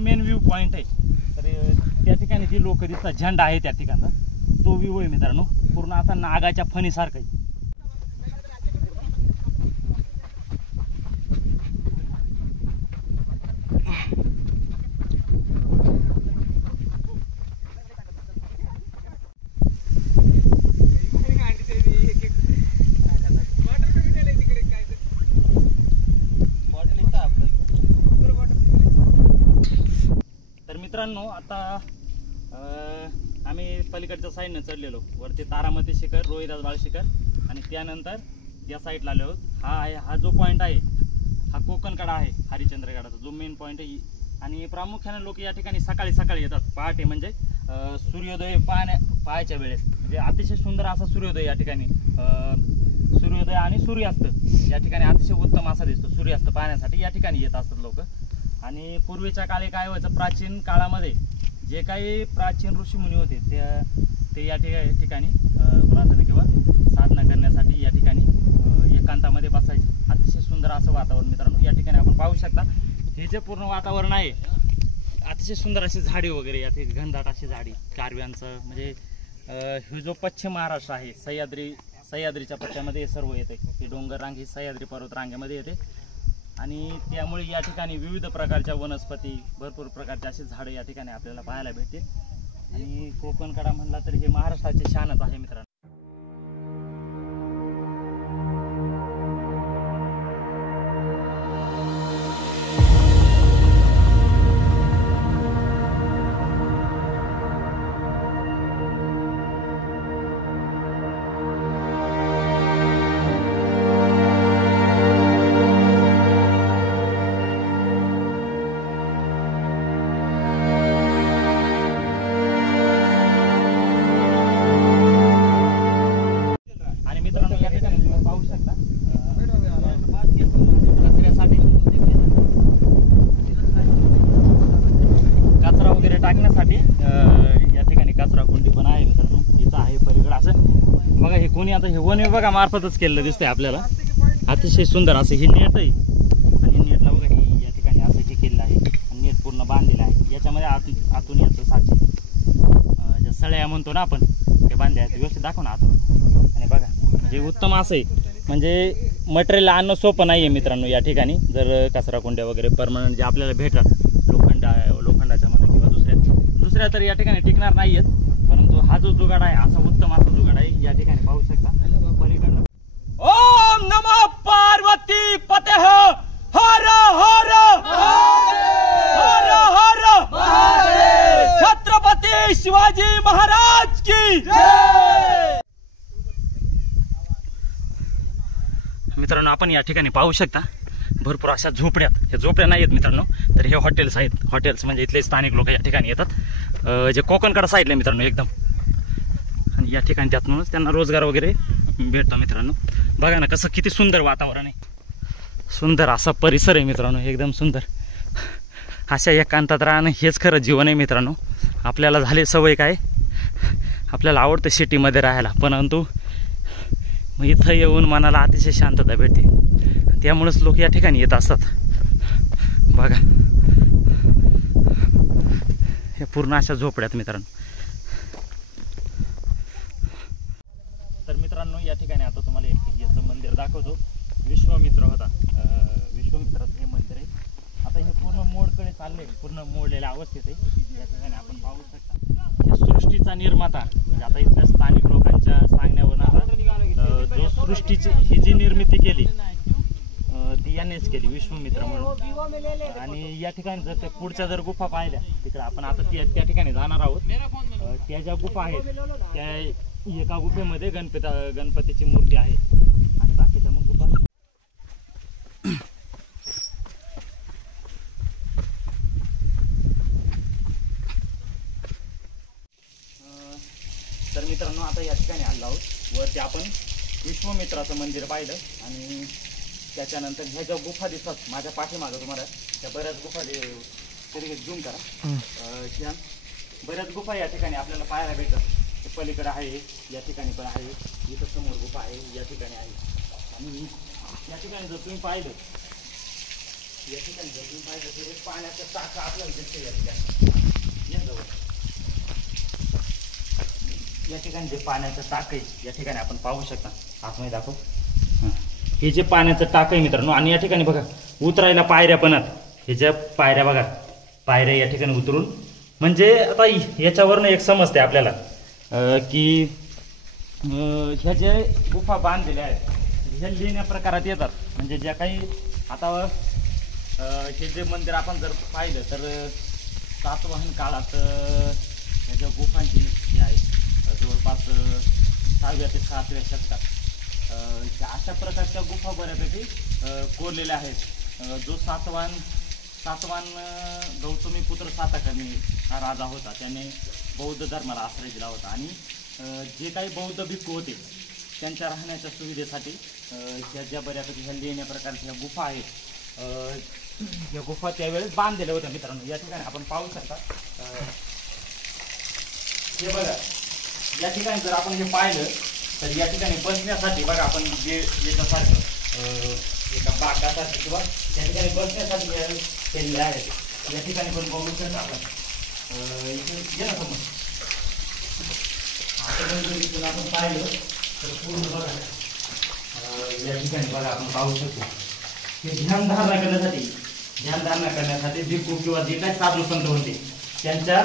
Main view point आहे. तर त्या ठिकाणी जे लोक दिसतात झेंडा आहे त्या ठिकाणचा तो व्ह्यू आहे मित्रांनो, पूर्ण असा नागाच्या फणीसारखा आहे. मित्रांनो आता आम्ही पलीकडच्या साईडने चढलेलो वरती तारामती शिखर, रोहिदास बाळ शिखर आणि त्यानंतर या साईडला आलो आहोत. हा जो पॉईंट आहे हा कोकणकडा आहे हरिश्चंद्रगडाचा जो मेन पॉईंट आहे. आणि प्रामुख्याने लोक या ठिकाणी सकाळी सकाळी येतात, पहाटे म्हणजे सूर्योदय पाहायच्या वेळेस. म्हणजे अतिशय सुंदर असा सूर्योदय या ठिकाणी, सूर्योदय आणि सूर्यास्त या ठिकाणी अतिशय उत्तम असा दिसतो. सूर्यास्त पाहण्यासाठी या ठिकाणी येत असतात लोक. आणि पूर्वीच्या काळी काय व्हायचं, प्राचीन काळामध्ये जे काही प्राचीन ऋषीमुनी होते ते या ठिकाणी प्रार्थना किंवा साधना करण्यासाठी या ठिकाणी एकांतामध्ये बसायचे. अतिशय सुंदर असं वातावरण मित्रांनो या ठिकाणी आपण पाहू शकता. हे जे पूर्ण वातावरण आहे अतिशय सुंदर अशी झाडी वगैरे, यात घनदाट अशी झाडी कारव्यांचं. म्हणजे हे जो पश्चिम महाराष्ट्र आहे सह्याद्रीच्या पट्ट्यामध्ये हे सर्व येते. हे डोंगर रांग ही सह्याद्री पर्वत रांगेमध्ये येते. आणि त्यामुळे या ठिकाणी विविध प्रकारच्या वनस्पती, भरपूर प्रकारचे असे झाडं या ठिकाणी आपल्याला पाहायला भेटतील. आणि कोकणकडा म्हणला तर हे महाराष्ट्राचे शानच आहे मित्रांनो. टाकण्यासाठी या ठिकाणी कचरा कुंडी पण आहे मित्रांनो. इथं आहे पलीकडे असं बघा. हे कोणी आता हे वन विभागामार्फतच केलेलं दिसतंय आपल्याला. अतिशय सुंदर असं हे नेट आहे. आणि नेटला बघा ही या ठिकाणी असं हे केलेलं आहे आणि नेट पूर्ण बांधलेलं आहे. याच्यामध्ये आतून याचं साची ज्या सळ्या म्हणतो ना आपण ते बांधले आहेत. व्यवस्थित दाखव ना आतून. आणि बघा म्हणजे उत्तम असं आहे. म्हणजे मटेरियल आणणं सोपं नाही आहे मित्रांनो या ठिकाणी. जर कचरा कुंड्या वगैरे परमनंट जे आपल्याला भेटतात लोखंडाच्या मध्ये किंवा दुसऱ्या तर या ठिकाणी टिकणार नाही आहेत. परंतु हा जो जुगाड आहे असा उत्तम असा जुगाड आहे या ठिकाणी पाहू शकता. पलीकडनं ओम नमः पार्वती पते हर हर हर हर छत्रपती शिवाजी महाराज की जय. मित्रांनो आपण या ठिकाणी पाहू शकता भरपूर अशा झोपड्यात. हे झोपड्या नाही आहेत मित्रांनो, तर हे हॉटेल्स आहेत. हॉटेल्स म्हणजे इथले स्थानिक लोक या ठिकाणी येतात जे कोकणकडा साईडला मित्रांनो एकदम. आणि या ठिकाणी त्यातूनच त्यांना रोजगार वगैरे भेटतो मित्रांनो. बघा ना कसं किती सुंदर वातावरण आहे. सुंदर असा परिसर आहे मित्रांनो, एकदम सुंदर. अशा एकांतात राहणं हेच खरं जीवन आहे मित्रांनो. आपल्याला झाले सवय काय, आपल्याला आवडतं सिटीमध्ये राहायला, परंतु इथं येऊन मनाला अतिशय शांतता भेटते. त्यामुळेच लोक या ठिकाणी येत असतात. बघा हे पूर्ण अशा झोपड्यात मित्रांनो. तर मित्रांनो या ठिकाणी आता तुम्हाला याचं मंदिर दाखवतो. विश्वामित्र होता, विश्वामित्राचं हे मंदिर आहे. आता हे पूर्ण मोडकडे चाललंय, पूर्ण मोडलेल्या अवस्थेत आहे. या ठिकाणी आपण पाहू शकता हे सृष्टीचा निर्माता म्हणजे आता इथल्या स्थानिक लोकांच्या सांगण्यावरून आता जो सृष्टीची ही जी निर्मिती केली ती यानेच केली, विश्वामित्र म्हणून. आणि या ठिकाणी जर त्या पुढच्या जर गुफा पाहिल्या तिकडे आपण आता त्या ठिकाणी जाणार आहोत. त्या ज्या गुफा आहेत त्या एका गुफेमध्ये गणपतीची मूर्ती आहे आणि बाकीच्या मग गुफा. तर मित्रांनो आता या ठिकाणी आलो आहोत. वरती आपण विश्वामित्राचं मंदिर पाहिलं आणि त्याच्यानंतर ह्या ज्या गुफा दिसतात माझ्या पाठीमागं तुम्हाला त्या बऱ्याच गुफा तरी झूम करा. ह्या बऱ्याच गुफा या ठिकाणी आपल्याला पाहायला भेटतात. पलीकडे आहे, या ठिकाणी पण आहे, इथं समोर गुफा आहे, या ठिकाणी आहे. आणि या ठिकाणी जर तुम्ही पाहिलं या ठिकाणी जर तुम्ही पाहिलं तर एक पाण्याचं टाकं आपल्याला दिसतं या ठिकाणी. या जवळ या ठिकाणी जे पाण्याचं टाक आहे या ठिकाणी आपण पाहू शकता. आतमध्ये दाखव. हे जे पाण्याचं टाक आहे मित्रांनो, आणि या ठिकाणी बघा उतरायला पायऱ्या पण आहेत. हे ज्या पायऱ्या बघा, पायऱ्या या ठिकाणी उतरून, म्हणजे आता याच्यावरनं एक समजते आपल्याला की ह्या जे गुफा बांधलेल्या आहेत ह्या लेण्या प्रकारात येतात. म्हणजे ज्या काही आता हे जे मंदिर आपण जर पाहिलं तर सातवाहन काळात ह्या ज्या गुफांची हे आहे जवळपास 6व्या ते 7व्या शतकात अशा प्रकारच्या गुफा बऱ्यापैकी कोरलेल्या आहेत. जो सातवाहन गौतमीपुत्र सातकर्णी हा राजा होता, त्याने बौद्ध धर्माला आश्रय दिला होता. आणि जे काही बौद्ध भिक्खू होते त्यांच्या राहण्याच्या सुविधेसाठी ह्या ज्या बऱ्यापैकी ह्या लेण्या प्रकारच्या ह्या गुफा आहेत, या गुफा त्यावेळेस बांधलेल्या होत्या मित्रांनो. या ठिकाणी आपण पाहू शकता. हे बघा, या ठिकाणी जर आपण हे पाहिलं तर या ठिकाणी बसण्यासाठी बघा आपण जे याच्यासारखं एका बागासारखं किंवा या ठिकाणी बसण्यासाठी केलेले आहेत. या ठिकाणी पण बघू शकता आपण. इथे ना समोर आता आपण पाहिलं तर पूर्ण बघा या ठिकाणी बघा आपण पाहू शकतो. हे ध्यानधारणा करण्यासाठी भिक्खू किंवा जे काही साधू संत होते त्यांच्या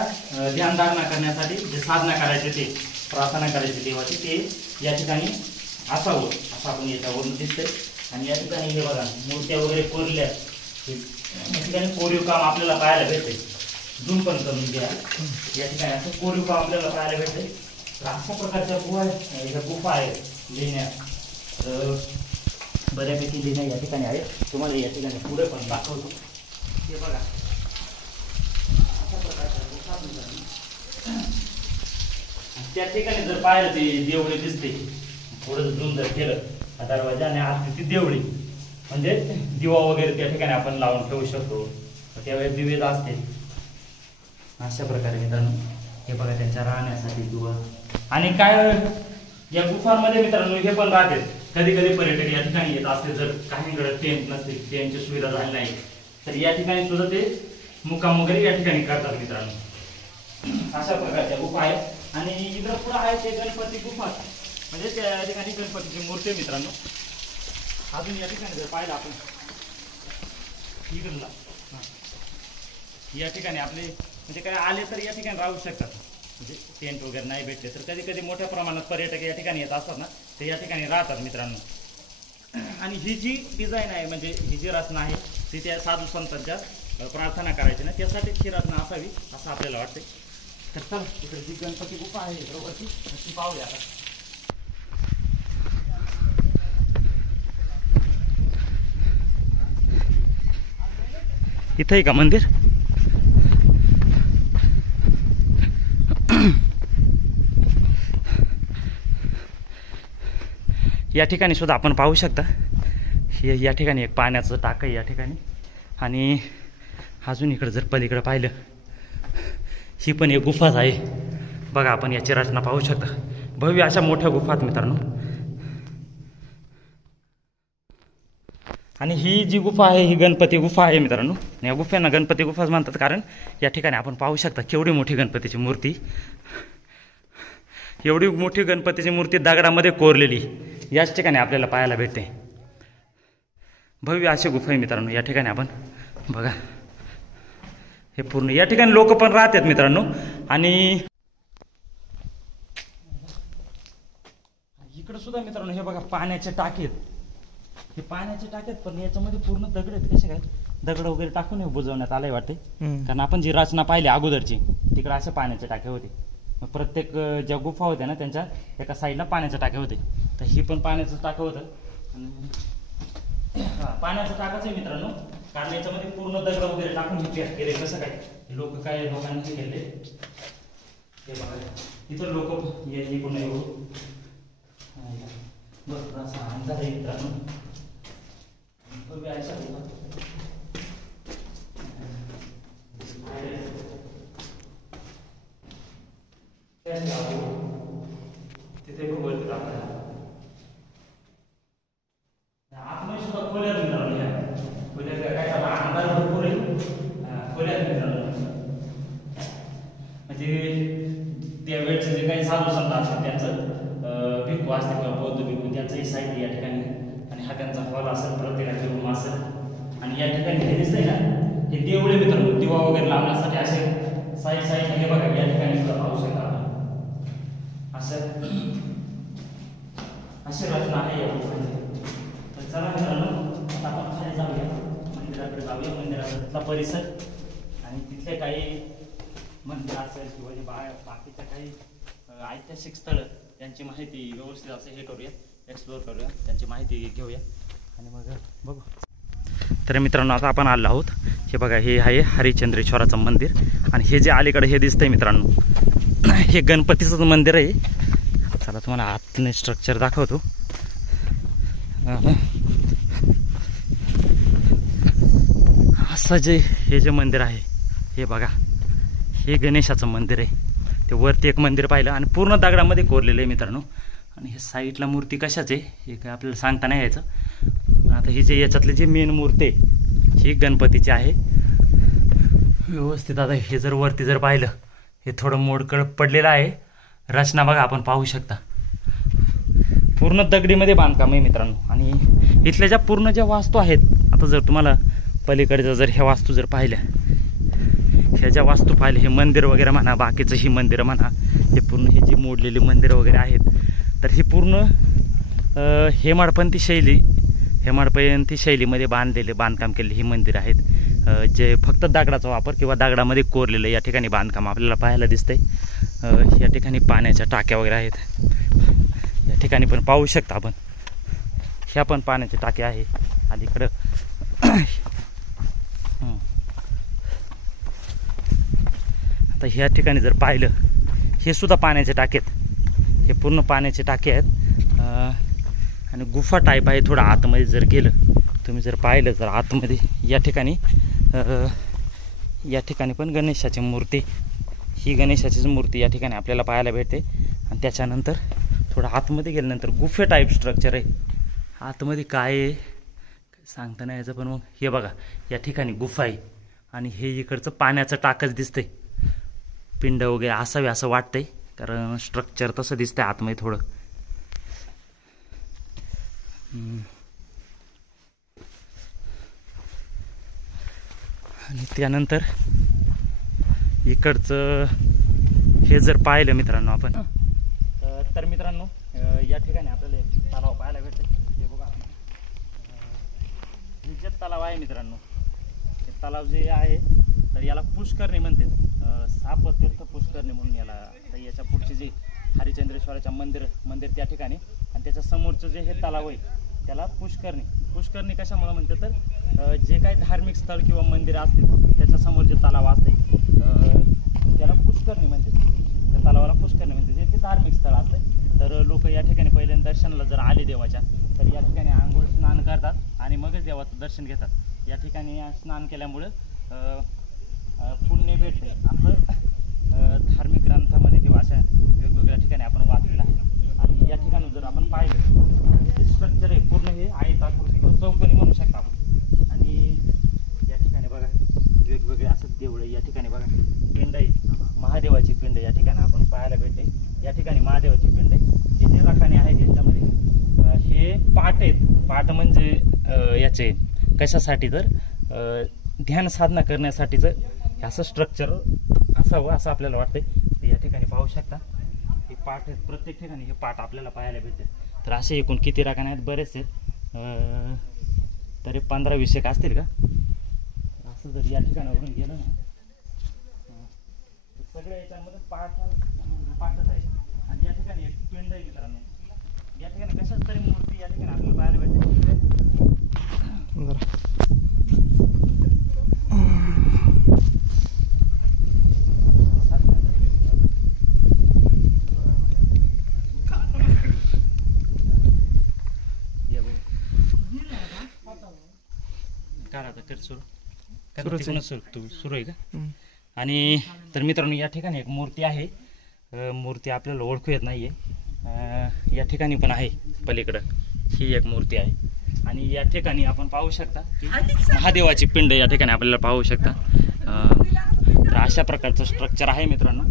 ध्यानधारणा करण्यासाठी जे साधना करायचे, ते प्रार्थना करायचे देवाची, ते या ठिकाणी असावं असं आपण याच्यावरून दिसतंय. आणि या ठिकाणी हे बघा मूर्त्या वगैरे कोरल्या, या ठिकाणी कोरीव काम आपल्याला पाहायला भेटते. झूम पण करून द्या. या ठिकाणी असं कोरीव काम आपल्याला पाहायला भेटते. तर अशा प्रकारच्या गुफा आहेत, लेण्या बऱ्यापैकी लेण्या या ठिकाणी आहेत. तुम्हाला या ठिकाणी पुढे पण दाखवतो. हे बघा अशा प्रकारच्या गुफा. त्या ठिकाणी जर पाहिलं ते देवळी दिसते, थोडं झूम जर केलं दरवाजा आणि आत ती देवळी, म्हणजे दिवा वगैरे त्या ठिकाणी आपण लावून ठेवू शकतो. त्यावेळेस दिवे असते. अशा प्रकारे मित्रांनो हे बघा त्यांच्या राहण्यासाठी दिवा. आणि काय या गुफांमध्ये मित्रांनो हे पण राहते. कधी कधी पर्यटक या ठिकाणी येत असते, जर काहींकडे टेंट नसते, टेंटची सुविधा झाली नाही, तर या ठिकाणी सुद्धा ते मुक्काम वगैरे या ठिकाणी करतात मित्रांनो. अशा प्रकारच्या गुफा आहेत. आणि इकडं पुढं आहे ते गणपती गुफा, म्हणजे त्या ठिकाणी गणपतीची मूर्ती मित्रांनो. अजून या ठिकाणी जर पाहिलं आपण इकडला, या ठिकाणी आपले म्हणजे काय आले तर या ठिकाणी राहू शकतात. म्हणजे टेंट वगैरे नाही भेटले तर कधी कधी मोठ्या प्रमाणात पर्यटक या ठिकाणी येत असतात ना, ते या ठिकाणी राहतात मित्रांनो. आणि ही जी डिझाईन आहे, म्हणजे ही जी रचना आहे ती त्या साधू संतांच्या प्रार्थना करायची ना, त्यासाठीच ही रचना असावी असं आपल्याला वाटते. तर चला इकडे जी गणपती गुफा आहे बरोबरची ती पाहूया आता. इथं आहे का मंदिर? या ठिकाणी सुद्धा आपण पाहू शकता. हे या ठिकाणी एक पाण्याचं टाक आहे या ठिकाणी. आणि अजून इकडं जर पलीकडं पाहिलं ही पण एक गुफाच आहे. बघा आपण याची रचना पाहू शकता. भव्य अशा मोठ्या गुफात मित्रांनो. आणि ही जी गुफा आहे ही गणपती गुफा आहे मित्रांनो. या गुफेना गणपती गुफाच म्हणतात, कारण या ठिकाणी आपण पाहू शकता केवढी मोठी गणपतीची मूर्ती. एवढी मोठी गणपतीची मूर्ती दगडामध्ये कोरलेली याच ठिकाणी आपल्याला पाहायला भेटते. भव्य अशी गुफा आहे मित्रांनो. या ठिकाणी आपण बघा हे पूर्ण या ठिकाणी लोक पण राहतात मित्रांनो. आणि इकडे सुद्धा मित्रांनो हे बघा पाण्याचे टाके आहेत. हे पाण्याचे टाकेत पण याच्यामध्ये पूर्ण दगड आहेत. कसे काय दगड वगैरे टाकून हे बुजवण्यात आलंय वाटते. कारण आपण जी रचना पाहिली अगोदरची तिकडे असे पाण्याचे टाके होते. प्रत्येक ज्या गुफा होत्या ना त्यांच्या एका साईडला पाण्याचे टाके होते. तर ही पण पाण्याचं टाकं होतं. पाण्याचं टाकाच आहे मित्रांनो. कारण याच्यामध्ये पूर्ण दगड वगैरे टाकून केले. कसं काय लोक काय लोकांनी केले हे बघा. इथं लोक इकडून एवढं बस असा अंदाज आहे मित्रांनो. तिथे खूप वरती आपल्याला आतमध्ये सुद्धा खोल्या मित्रांनो. खोल्या काय अंदाज वेळचे जे काही साधू संत असतात त्यांचं भिक्खू असते किंवा बौद्ध भिक्खू त्यांचंही साहित्य या ठिकाणी, आणि हा त्यांचा हॉल असेल, प्रत्येकाची रूम असेल. आणि या ठिकाणी हे दिसतंय ना, हे देवळे मित्रांनो, दिवा वगैरे लावण्यासाठी असे साईड हे बघा या ठिकाणी सुद्धा पाहू शकता आपण. असे रचना आहे या रूममध्ये. तर चला मित्रांनो, आता आपण खाली जाऊया, मंदिराकडे जाऊया. मंदिराचा परिसर आणि तिथले काही मंदिर असेल किंवा जे बाकीच्या काही ऐतिहासिक स्थळं त्यांची माहिती व्यवस्थित असं हे करूया, एक्सप्लोर करूया, त्यांची माहिती घेऊया आणि मग बघू. तर मित्रांनो, आता आपण आलो आहोत, हे बघा हे आहे हरिश्चंद्रेश्वराचं मंदिर. आणि हे जे अलीकडे हे दिसतंय मित्रांनो, हे गणपतीचंच मंदिर आहे. चला तुम्हाला आतले स्ट्रक्चर दाखवतो. असं जे हे जे मंदिर आहे हे बघा, हे गणेशाचं मंदिर आहे. ते वरती एक मंदिर पाहिलं आणि पूर्ण दगडामध्ये कोरलेलं आहे मित्रांनो. आणि हे साईडला मूर्ती कशाचे हे काय आपल्याला सांगता नाही यायचं. आता ही जे याच्यातली जी मेन मूर्ती ही गणपतीची आहे व्यवस्थित. आता हे जर वरती जर पाहिलं, हे थोडं मोडकळ पडलेलं आहे. रचना बघा आपण पाहू शकता, पूर्ण दगडीमध्ये बांधकाम आहे मित्रांनो. आणि इथल्या ज्या पूर्ण ज्या वास्तू आहेत, आता जर तुम्हाला पलीकडच्या जर ह्या वास्तू जर पाहिल्या, ह्या ज्या वास्तू पाहिल्या, हे मंदिर वगैरे म्हणा, बाकीचं ही मंदिरं म्हणा, हे पूर्ण हे जी मोडलेली मंदिरं वगैरे आहेत, तर ही पूर्ण हेमाडपंथी शैलीमध्ये बांधकाम केलेली ही मंदिरं आहेत. जे फक्त दगडाचा वापर किंवा दगडामध्ये कोरलेलं या ठिकाणी बांधकाम आपल्याला पाहायला दिसतंय. या ठिकाणी पाण्याच्या टाक्या वगैरे आहेत. या ठिकाणी पण पाहू शकता आपण, ह्या पण पाण्याच्या टाक्या आहे अलीकडं. आता ह्या ठिकाणी जर पाहिलं, हे सुद्धा पाण्याचे टाके आहेत. हे पूर्ण पाण्याचे टाके आहेत. आणि गुफा टाईप आहे. थोडं आतमध्ये जर गेलं तुम्ही जर पाहिलं तर आतमध्ये या ठिकाणी पण गणेशाची मूर्ती, ही गणेशाचीच मूर्ती या ठिकाणी आपल्याला पाहायला भेटते. आणि त्याच्यानंतर थोडं आतमध्ये गेल्यानंतर गुफे टाईप स्ट्रक्चर आहे. आतमध्ये काय आहे सांगता नाही याचं, पण मग हे बघा या ठिकाणी गुफा आहे. आणि हे इकडचं पाण्याचं टाकच दिसतंय. पिंड वगैरे असावे असं वाटतंय, कारण स्ट्रक्चर तसं दिसतंय आतमध्ये थोडं. आणि त्यानंतर इकडचं हे जर पाहिलं मित्रांनो आपण, तर मित्रांनो या ठिकाणी आपल्याला तलाव पाहायला भेटते. हे बघा, हे तलाव आहे मित्रांनो. हे तलाव जे आहे तर याला पुष्करणी म्हणतात. सापतीर्थ पुष्करणी म्हणून याला. तर याच्या पुढचे जे हरिश्चंद्रेश्वराच्या मंदिर त्या ठिकाणी, आणि त्याच्या समोरचं जे हे तलाव आहे त्याला पुष्करणी कशामुळे म्हणते, तर जे काही धार्मिक स्थळ किंवा मंदिर असतील त्याच्या समोर जे तलाव असते त्याला पुष्करणी म्हणते. त्या तलावाला पुष्करणी म्हणते. जे ते धार्मिक स्थळ असते, तर लोक या ठिकाणी पहिल्यांदा दर्शनाला जर आले देवाच्या, तर या ठिकाणी आंघोळ स्नान करतात आणि मगच देवाचं दर्शन घेतात. या ठिकाणी स्नान केल्यामुळं पुण्य भेटते असं धार्मिक ग्रंथामध्ये किंवा अशा वेगवेगळ्या ठिकाणी आपण वाचलेलं आहे. आणि या ठिकाणी जर आपण पाहिलं, हे स्ट्रक्चर आहे पूर्ण हे आयताकृती किंवा चौकोनी म्हणू शकता आपण. आणि या ठिकाणी बघा वेगवेगळे असं देवळे, या ठिकाणी बघा पिंड आहे, महादेवाची पिंड या ठिकाणी आपण पाहायला भेटते. या ठिकाणी महादेवाची पिंड आहे. हे जे रकाने आहेत याच्यामध्ये हे पाट आहेत. पाट म्हणजे याचे कशासाठी, तर ध्यान साधना करण्यासाठीचं असं स्ट्रक्चर असावं असं आपल्याला वाटतंय. तर या ठिकाणी पाहू शकता हे पाट आहेत. प्रत्येक ठिकाणी हे पाट आपल्याला पाहायला भेटते. तर असे एकूण किती रकाने आहेत, बरेच आहेत. तरी 15-20 एक असतील का. असं जर या ठिकाणावरून गेलं ना, सगळ्या याच्यामध्ये पाठच आहे. आणि या ठिकाणी एक पिंड आहे मित्रांनो. या ठिकाणी कशाच तरी मूर्ती या ठिकाणी आपल्याला पाहायला भेटते. सुरू आहे का. आणि तर मित्रांनो या ठिकाणी एक मूर्ती आहे. मूर्ती आपल्याला ओळखू येत नाहीये. या ठिकाणी पण आहे पलीकडं ही एक मूर्ती आहे. आणि या ठिकाणी आपण पाहू शकता की महादेवाची पिंड या ठिकाणी आपल्याला पाहू शकता. तर अशा प्रकारचं स्ट्रक्चर आहे मित्रांनो.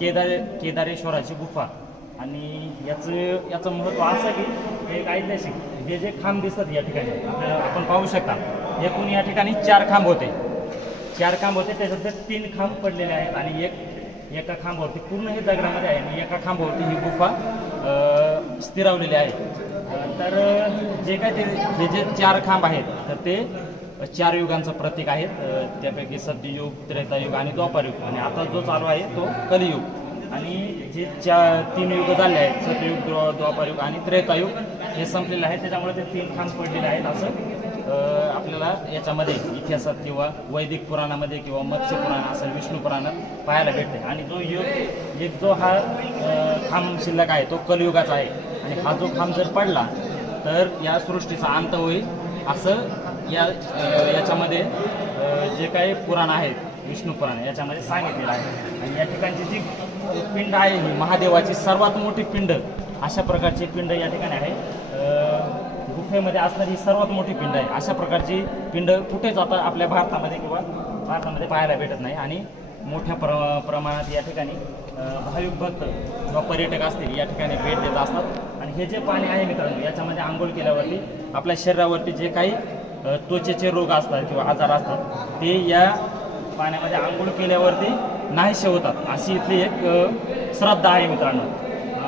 केदारेश्वराची गुफा. आणि याचं महत्त्व असं की हे एक ऐतिहासिक, हे जे खांब दिसतात या ठिकाणी आपण पाहू शकता, एकूण या ठिकाणी 4 खांब होते. 4 खांब होते, त्याच्यात 3 खांब पडलेले आहेत आणि एका खांबावरती पूर्ण हे दगडामध्ये आहे आणि एका खांबावरती ही गुफा स्थिरावलेली आहे. तर जे काय ते हे जे 4 खांब आहेत तर ते 4 युगांचं प्रतीक आहेत. त्यापैकी सत्ययुग, त्रेतायुग आणि द्वापारयुग, आणि आता जो चालू आहे तो कलियुग. आणि जे 3 युग झाले आहेत, सत्ययुग, द्वापारयुग आणि त्रेतायुग, हे संपलेलं आहे. त्याच्यामुळे ते 3 खांब पडलेले आहेत असं आपल्याला याच्यामध्ये इतिहासात किंवा वैदिक पुराणामध्ये किंवा मत्स्य पुराण असेल, विष्णू पुराणात पाहायला भेटते. आणि जो हा खांब शिल्लक आहे तो कलियुगाचा आहे. आणि हा जो खांब जर पडला तर या सृष्टीचा अंत होईल असं याच्यामध्ये जे काही पुराण आहेत, विष्णू पुराण, याच्यामध्ये सांगितलेलं आहे. आणि या ठिकाणची जी पिंड आहे ही महादेवाची सर्वात मोठी पिंड, अशा प्रकारची पिंड या ठिकाणी आहे. गुफेमध्ये असणारी सर्वात मोठी पिंड आहे. अशा प्रकारची पिंड कुठेच आता आपल्या भारतामध्ये पाहायला भेटत नाही. आणि मोठ्या प्रमाणात या ठिकाणी भाविक भक्त किंवा पर्यटक असतील या ठिकाणी भेट देत असतात. आणि हे जे पाणी आहे मित्रांनो, याच्यामध्ये आंघोळ केल्यावरती आपल्या शरीरावरती जे काही त्वचेचे रोग असतात किंवा आजार असतात ते या पाण्यामध्ये आंघोळ केल्यावरती नाहीसे होतात, अशी इथली एक श्रद्धा आहे मित्रांनो.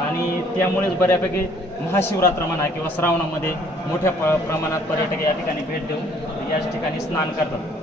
आणि त्यामुळेच बऱ्यापैकी महाशिवरात्र म्हणा किंवा श्रावणामध्ये मोठ्या प्रमाणात पर्यटक या ठिकाणी भेट देऊन या ठिकाणी स्नान करतात.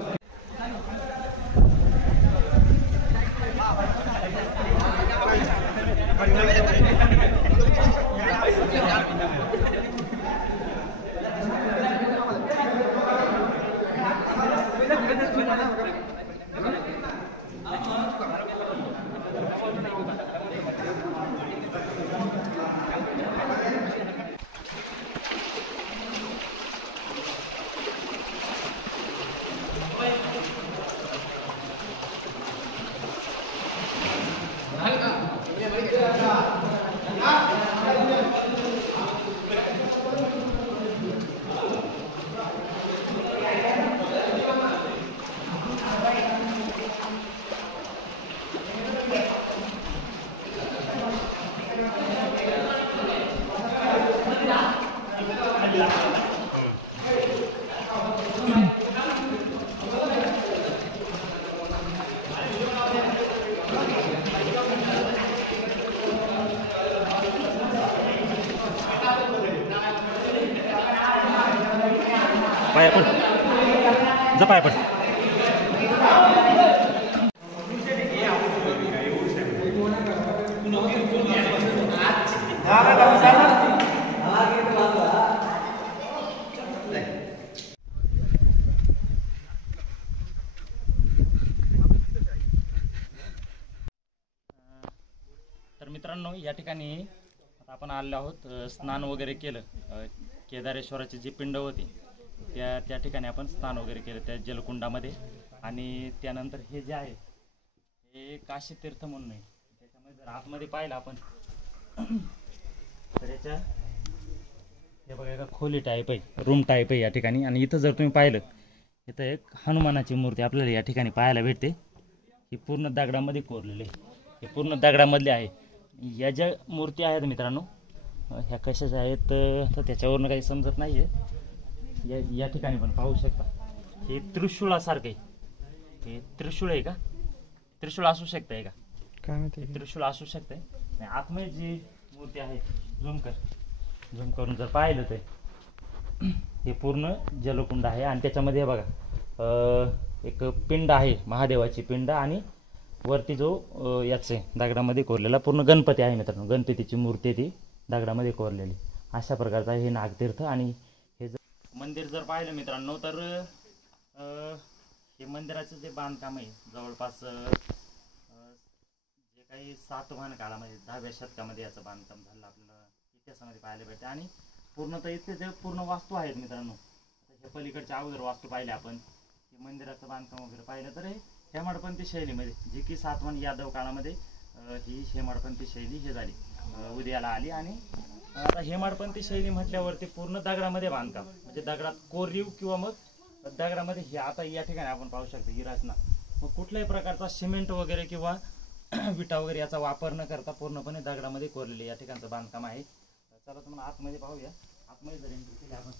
पाया पड, जा पाया पड. तर मित्रांनो, या ठिकाणी आता आपण आलेलो आहोत, स्नान वगैरे केलं. केदारेश्वराची जी पिंड होती त्या ठिकाणी आपण स्नान वगैरे केलं त्या जलकुंडामध्ये. आणि त्यानंतर हे जे आहे हे काशी तीर्थ म्हणून आहे. त्याच्यामध्ये जर आतमध्ये पाहिलं आपण तर याच्या हे बघा एका खोली टाईप आहे, रूम टाईप आहे या ठिकाणी. आणि इथं जर तुम्ही पाहिलं इथं एक हनुमानाची मूर्ती आपल्याला या ठिकाणी पाहायला भेटते. ही पूर्ण दगडामध्ये कोरलेली आहे, हे पूर्ण दगडामधले आहे. या ज्या मूर्ती आहेत मित्रांनो ह्या कशाच्या आहेत तर त्याच्यावरनं काही समजत नाही आहे. या ठिकाणी पण पाहू शकता हे त्रिशूळासारखं आहे. हे त्रिशूळ आहे का? त्रिशूळ असू शकतंय का? काय माहिती, त्रिशूळ असू शकतंय. नाही, आतमध्ये जी मूर्ती आहे झूम करून जर पाहिलं तर हे पूर्ण जलकुंड आहे. आणि त्याच्यामध्ये बघा एक पिंड आहे, महादेवाची पिंड. आणि वरती जो याचे दगडामध्ये कोरलेला पूर्ण गणपती आहे मित्रांनो, गणपतीची मूर्ती ती दगडामध्ये कोरलेली. अशा प्रकारचा हे नागतीर्थ. आणि हे जर मंदिर जर पाहिलं मित्रांनो तर हे मंदिराचं जे बांधकाम आहे जवळपास जे काही सातवाहन काळामध्ये 10व्या शतकामध्ये याचं बांधकाम झालं आपल्याला इतिहासामध्ये पाहायला भेटते. आणि पूर्णतः इथे जे पूर्ण वास्तू आहेत मित्रांनो, हे पलीकडच्या अगोदर वास्तू पाहिले आपण, हे मंदिराचं बांधकाम वगैरे पाहिलं तर हे हेमाडपंथी शैलीमध्ये, जे की सातवाहन यादव काळामध्ये ही हेमाडपंथी शैली हे झाली उदयाला आली. आणि आता हेमाडपंथी शैली म्हटल्यावरती पूर्ण दगडामध्ये बांधकाम, म्हणजे दगडात कोरीव किंवा मग दगडामध्ये हे आता या ठिकाणी आपण पाहू शकतो ही रचना. मग कुठल्याही प्रकारचा सिमेंट वगैरे किंवा विटा वगैरे याचा वापर न करता पूर्णपणे दगडामध्ये कोरलेले या ठिकाणचं बांधकाम आहे. चला तुम्हाला आतमध्ये पाहूया. आतमध्ये जर एंट्री केली आपण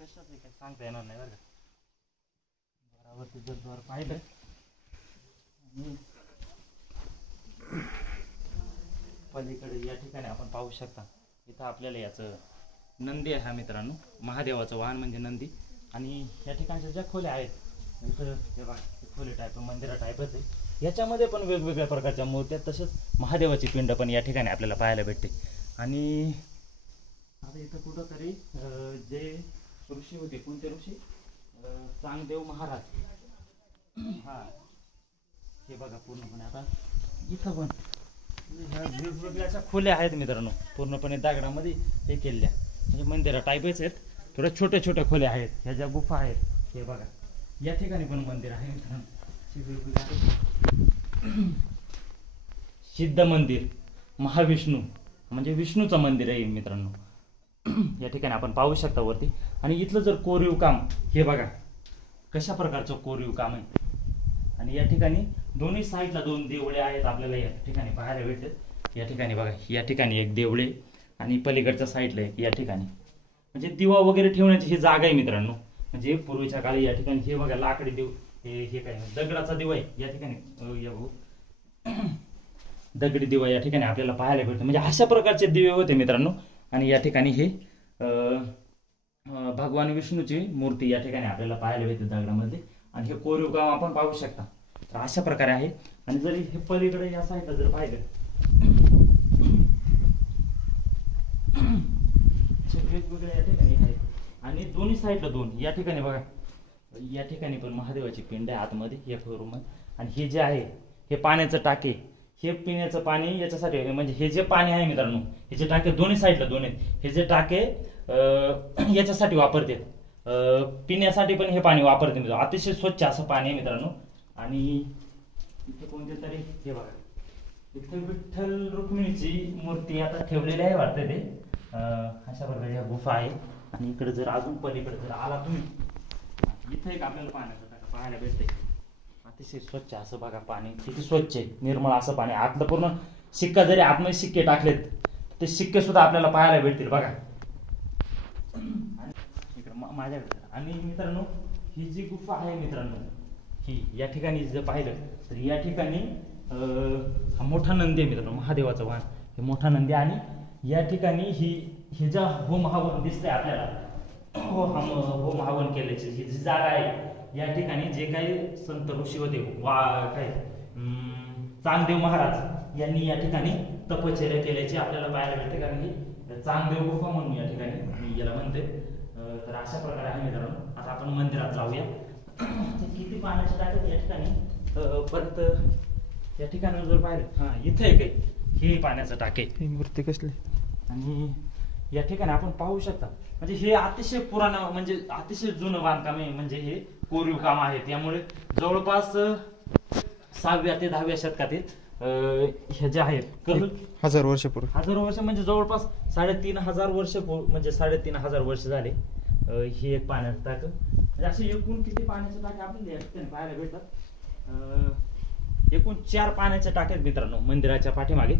कशाच काय सांगता येणार नाही बरं का. बरावरती जर द्वार पाहिलं आणि पलीकडे या ठिकाणी आपण पाहू शकता, इथं आपल्याला याचं नंदी आहे हा मित्रांनो, महादेवाचं वाहन म्हणजे नंदी. आणि या ठिकाणच्या ज्या खोल्या आहेत इथं हे बघा, खोले टाईप मंदिरा टाईपच आहे. याच्यामध्ये पण वेगवेगळ्या प्रकारच्या मूर्त्या, तसेच महादेवाची पिंड पण या ठिकाणी आपल्याला पाहायला भेटते. आणि आता इथं कुठंतरी जे ऋषी होते, कोणते ऋषी, चांगदेव महाराज, हा हे बघा पूर्णपणे आता इथं पण ह्या वेगवेगळ्या अशा खोल्या आहेत मित्रांनो, पूर्णपणे दगडामध्ये हे केलेल्या, म्हणजे मंदिरा टाईपच आहेत. थोड्या छोट्या छोट्या खोल्या आहेत. ह्या ज्या गुफा आहेत हे बघा, या ठिकाणी पण मंदिर आहे मित्रांनो. सिद्ध मंदिर, महाविष्णू म्हणजे विष्णूचं मंदिर आहे मित्रांनो. या ठिकाणी आपण पाहू शकता वरती. आणि इथलं जर कोरीव काम हे बघा कशा प्रकारचं कोरीव काम आहे. आणि या ठिकाणी दोन्ही साईडला 2 देवळे आहेत आपल्याला या ठिकाणी पाहायला भेटतात. या ठिकाणी बघा, या ठिकाणी एक देवळे आणि पलीकडच्या साईडला एक, या ठिकाणी म्हणजे दिवा वगैरे ठेवण्याची ही जागा आहे मित्रांनो. म्हणजे पूर्वीच्या काळी या ठिकाणी हे बघा लाकडी देव, हे काय दगडाचा दिवा आहे या ठिकाणी, दगडी दिवा या ठिकाणी आपल्याला पाहायला भेटतो. म्हणजे अशा प्रकारचे दिवे होते मित्रांनो. आणि या ठिकाणी हे भगवान विष्णूची मूर्ती या ठिकाणी आपल्याला पाहायला भेटते दगडामध्ये. आणि हे कोरीव काम आपण पाहू शकता. तर अशा प्रकारे आहे. आणि जरी हे पलीकडे या साईडला जर पाहिलं वेगवेगळे या ठिकाणी आहे. आणि दोन्ही साईडला 2 या ठिकाणी बघा, या ठिकाणी पण महादेवाची पिंड आहे आतमध्ये एक रूम. आणि हे जे आहे हे पाण्याचं टाके, हे पिण्याचं पाणी याच्यासाठी, म्हणजे हे जे पाणी आहे मित्रांनो, हे जे टाके दोन्ही साईडला 2 आहेत, हे जे टाके याच्यासाठी वापरतात, पिण्यासाठी पण हे पाणी वापरते मित्रांनो. अतिशय स्वच्छ असं पाणी आहे मित्रांनो. आणि इथे कोणते तरी हे बघा, इथे विठ्ठल रुक्मिणीची मूर्ती आता ठेवलेली आहे वाटतं ते. अशा प्रकारे ह्या गुफा आहे. आणि इकडे जर अजून पलीकडे जर आला तुम्ही, इथे एक आपल्याला पाण्याचा टाका पाहायला भेटते. अतिशय स्वच्छ असं बघा पाणी, किती स्वच्छ आहे, निर्मळ असं पाणी. आतलं पूर्ण शिक्का, जरी आतमध्ये शिक्के टाकलेत ते शिक्के सुद्धा आपल्याला पाहायला भेटतील बघा इकडे माझ्याकडे. आणि मित्रांनो ही जी गुफा आहे मित्रांनो, ही या ठिकाणी जर पाहिलं तर या ठिकाणी हा मोठा नंदी आहे मित्रांनो, महादेवाचा वाहन हे मोठा नंदी. आणि या ठिकाणी ही ज्या होम हवन दिसतंय आपल्याला, होम हवन केल्याची ही जी जागा आहे, या ठिकाणी जे काही संत ऋषी होते, काय चांगदेव महाराज यांनी या ठिकाणी तपश्चर्या केल्याची आपल्याला पाहायला भेटते. कारण की चांगदेव गुफा म्हणून या ठिकाणी मी याला म्हणते. तर अशा प्रकारे आहे मित्रांनो. आता आपण मंदिरात जाऊया. किती पाण्याचे टाके या ठिकाणी, परत या ठिकाणी जर पाहिलं, हा इथे आहे काही, हे पाण्याचं टाके, ही मूर्ती कसली. आणि या ठिकाणी आपण पाहू शकता, म्हणजे हे अतिशय पुराणं, म्हणजे अतिशय जुनं बांधकाम आहे. म्हणजे हे कोरीव काम आहे. त्यामुळे जवळपास 6व्या ते 10व्या शतकातील हे जे आहेत 1000 वर्षापूर्वी, 1000 वर्ष म्हणजे जवळपास 3500 वर्ष, म्हणजे 3500 वर्ष झाले. हे एक पाण्याचं टाक, म्हणजे असे एकूण किती पाण्याचे टाके आपल्याला या ठिकाणी पाहायला भेटतात. एकूण 4 पाण्याचे टाके आहेत मित्रांनो. मंदिराच्या पाठीमागे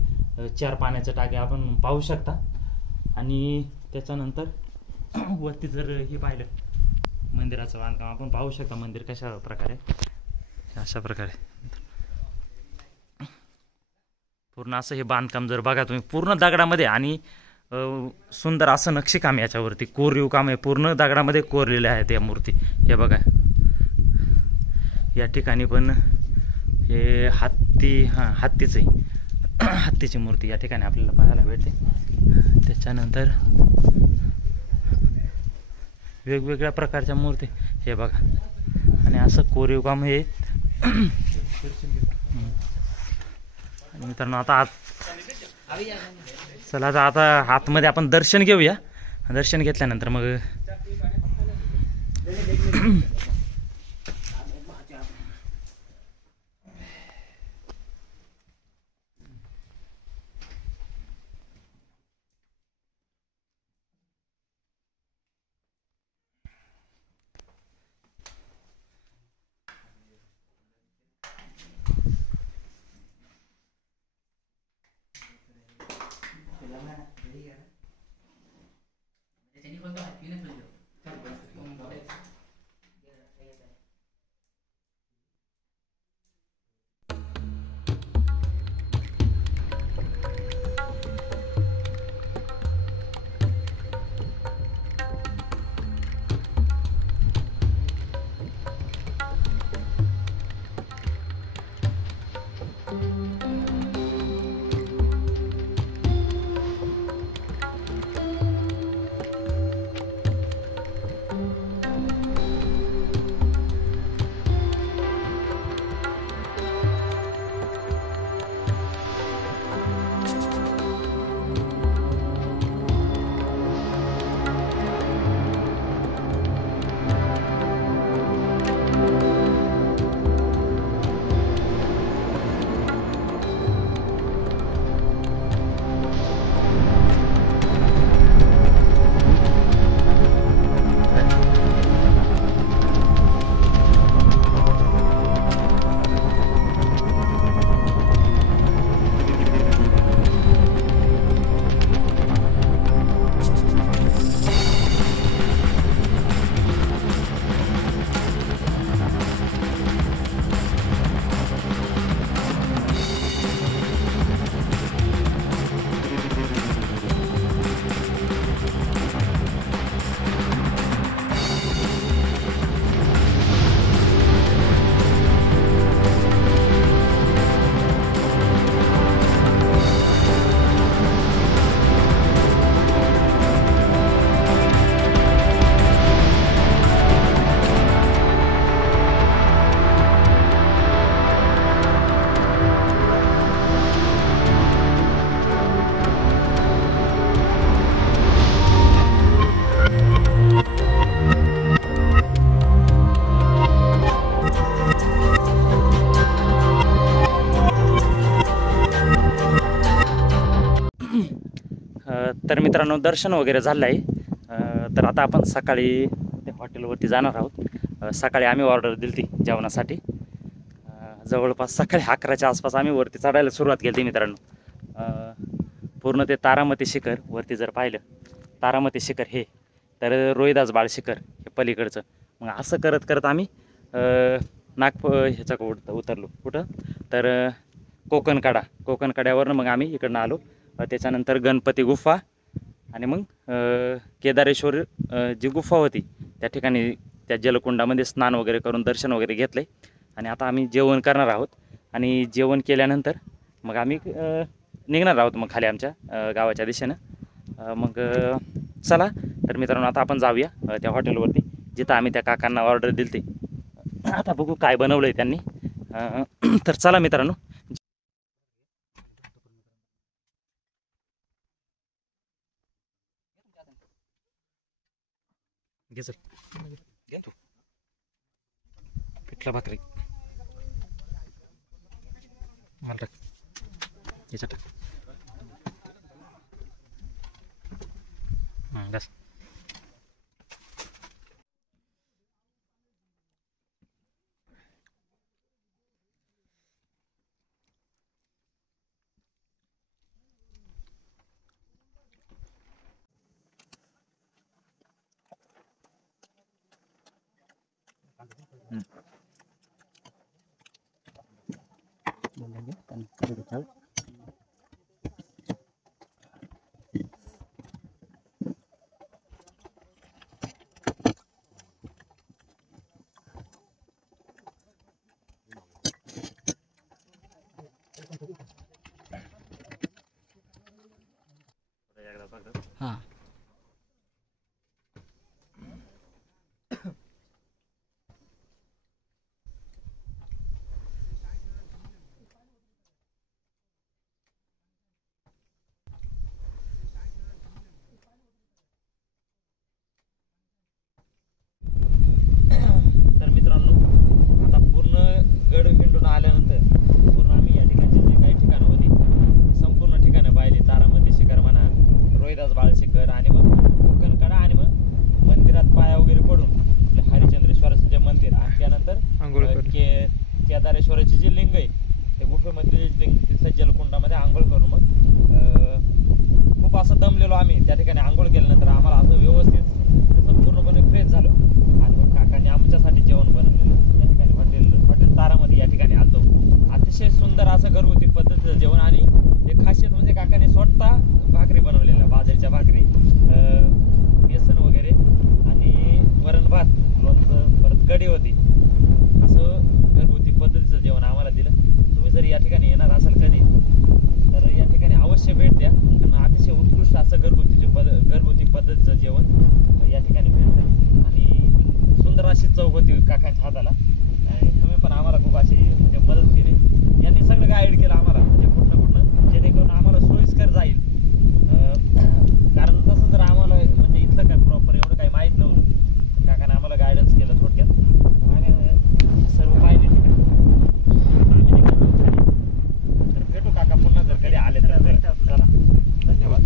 4 पाण्याचे टाके आपण पाहू शकता. आणि त्याच्यानंतर वरती जर हे पाहिलं मंदिराचं बांधकाम आपण पाहू शकता. मंदिर कशा प्रकारे, अशा प्रकारे पूर्ण असं हे बांधकाम जर बघा तुम्ही, पूर्ण दगडामध्ये. आणि सुंदर असं नक्षीकाम याच्यावरती, कोरीव काम आहे, पूर्ण दगडामध्ये कोरलेले आहेत या मूर्ती. हे बघा या ठिकाणी पण हे हत्ती, हत्तीचे, हत्तीची मूर्ती या ठिकाणी आपल्याला पाहायला भेटते. त्याच्यानंतर वेगवेगळ्या प्रकारच्या मूर्ती हे बघा. आणि असं कोरीव काम हे. मित्रांनो आता चला आता आतमध्ये आपण दर्शन घेऊया. दर्शन घेतल्यानंतर मग तर मित्रांनो दर्शन वगैरे झालं आहे. तर आता आपण सकाळी त्या हॉटेलवरती जाणार आहोत. सकाळी आम्ही ऑर्डर दिली ती जेवणासाठी. जवळपास सकाळी 11च्या आसपास आम्ही वरती चढायला सुरुवात केली मित्रांनो. पूर्ण ते तारामती शिखर वरती जर पाहिलं, तारामती शिखर हे, तर रोहिदास बाळ शिखर हे पलीकडचं. मग असं करत करत आम्ही ह्याच्या उतरलो. कुठं तर कोकणकड्यावरनं मग आम्ही इकडनं आलो. त्याच्यानंतर गणपती गुफा आणि मग केदारेश्वर जी गुफा होती त्या ठिकाणी त्या जलकुंडामध्ये स्नान वगैरे करून दर्शन वगैरे घेतले. आणि आता आम्ही जेवण करणार आहोत. आणि जेवण केल्यानंतर मग आम्ही निघणार आहोत मग खाली आमच्या गावाच्या दिशेनं. मग चला तर मित्रांनो आता आपण जाऊया त्या हॉटेलवरती जिथं आम्ही त्या काकांना ऑर्डर दिली ती. आता बघू काय बनवलं आहे त्यांनी. तर चला मित्रांनो. घे सर, घे तू पिठला भाकरी मला टाक याच्यात टाक. बस हां तर मित्रांनो आता पूर्ण गड हिंडून आल्यानंतर पूर्ण आम्ही या ठिकाणची जी काही ठिकाणं होती संपूर्ण ठिकाणं पाहिली. तारामती शिखर म्हणा, रोहिदास बाळ शिखर आणि मग कोकणकडा आणि मग मंदिरात पाया वगैरे पडून हरिश्चंद्रेश्वराचं जे मंदिर आणि त्यानंतर केदारेश्वराची जी लिंग आहे ते गुफेमध्ये लिंग तिथल्या जलकुंडामध्ये आंघोळ करून मग खूप असं दमलेलो आम्ही त्या ठिकाणी आंघोळ केल्यानंतर आम्हाला असं व्यवस्थित असं पूर्णपणे फ्रेश झालो आणि मग काकांनी आमच्यासाठी जेवण बनवलेलं या ठिकाणी हॉटेल तारामध्ये या ठिकाणी आलतो. अतिशय सुंदर असं घरगुती पद्धतीचं जेवण आणि एक खासियत म्हणजे काकांनी स्वतः भाकरी बनवलेल्या बाजरीच्या भाकरी, बेसन वगैरे आणि वरण भात, लोणचं, परत कढी होती. असं घरगुती पद्धतीचं जेवण आम्हाला दिलं. तुम्ही जर या ठिकाणी येणार असाल कधी तर या ठिकाणी अवश्य भेट द्या, कारण अतिशय उत्कृष्ट असं घरगुती पद्धतीचं जेवण या ठिकाणी भेटतं आणि सुंदर अशी चव होती काकांच्या हाताला. आणि तुम्ही पण आम्हाला खूप अशी म्हणजे मदत केली. यांनी सगळं गाईड केलं आम्हाला, म्हणजे कुठनं जेणेकरून आम्हाला सोयीस्कर जाईल. कारण तसं जर आम्हाला म्हणजे इथलं काय प्रॉपर एवढं काही माहीत नव्हतं, काकाने आम्हाला गायडन्स केलं थोडक्यात. आणि सर्व पाहिले ठिकाणी आम्ही निघालो खाली. तर भेटू काका पुन्हा जर कधी आले तर. चला, धन्यवाद.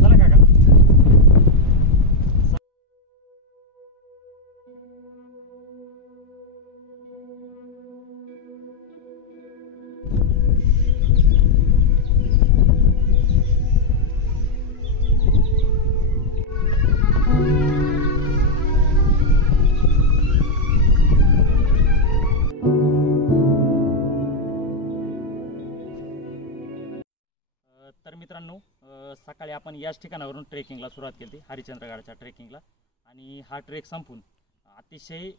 चला काका. तर मित्रांनो, सकाळी आपण याच ठिकाणावरून ट्रेकिंगला सुरुवात केली होती, हरिश्चंद्रगडाच्या ट्रेकिंगला. आणि हा ट्रेक संपून अतिशय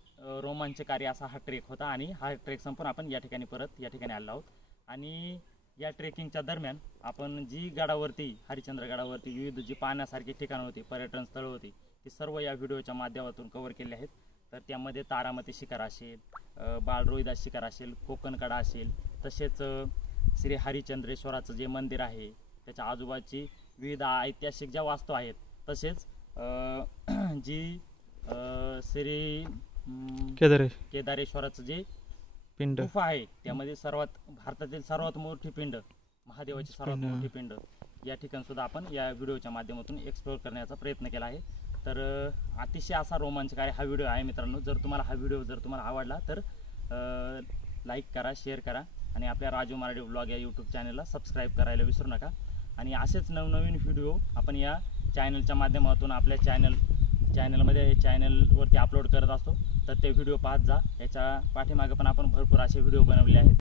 रोमांचकारी असा हा ट्रेक होता. आणि हा ट्रेक संपून आपण या ठिकाणी परत या ठिकाणी आलो आहोत. आणि या ट्रेकिंगच्या दरम्यान आपण जी गडावरती हरिश्चंद्रगडावरती विविध जी पाहण्यासारखी ठिकाणं होती, पर्यटन स्थळं होती, ती सर्व या व्हिडिओच्या माध्यमातून कव्हर केली आहेत. तर त्यामध्ये तारामती शिखर असेल, बाळ रोहिदास शिखर असेल, कोकणकडा असेल, तसेच श्री हरिश्चंद्रेश्वराचं जे मंदिर आहे त्याच्या आजूबाजूची विविध ऐतिहासिक ज्या वास्तू आहेत, तसेच जी श्री केदारेश्वराचं जे पिंड गुफा आहे, त्यामध्ये भारतातील सर्वात मोठी पिंड, महादेवाची सर्वात मोठी पिंड, या ठिकाणी सुद्धा आपण या व्हिडिओच्या माध्यमातून एक्सप्लोर करण्याचा प्रयत्न केला आहे. तर अतिशय असा रोमांचकारी हा व्हिडिओ आहे मित्रांनो. जर तुम्हाला हा व्हिडिओ तुम्हाला आवडला तर लाईक करा, शेअर करा आणि आपल्या राजू मराठी ब्लॉग या यूट्यूब चॅनलला सबस्क्राईब करायला विसरू नका. आणि असेच नवनवीन व्हिडिओ आपण या चॅनलच्या माध्यमातून आपल्या चॅनलवरती अपलोड करत असतो. तर ते व्हिडिओ पाहत जा. याच्या पाठीमागे पण आपण भरपूर असे व्हिडिओ बनवले आहेत.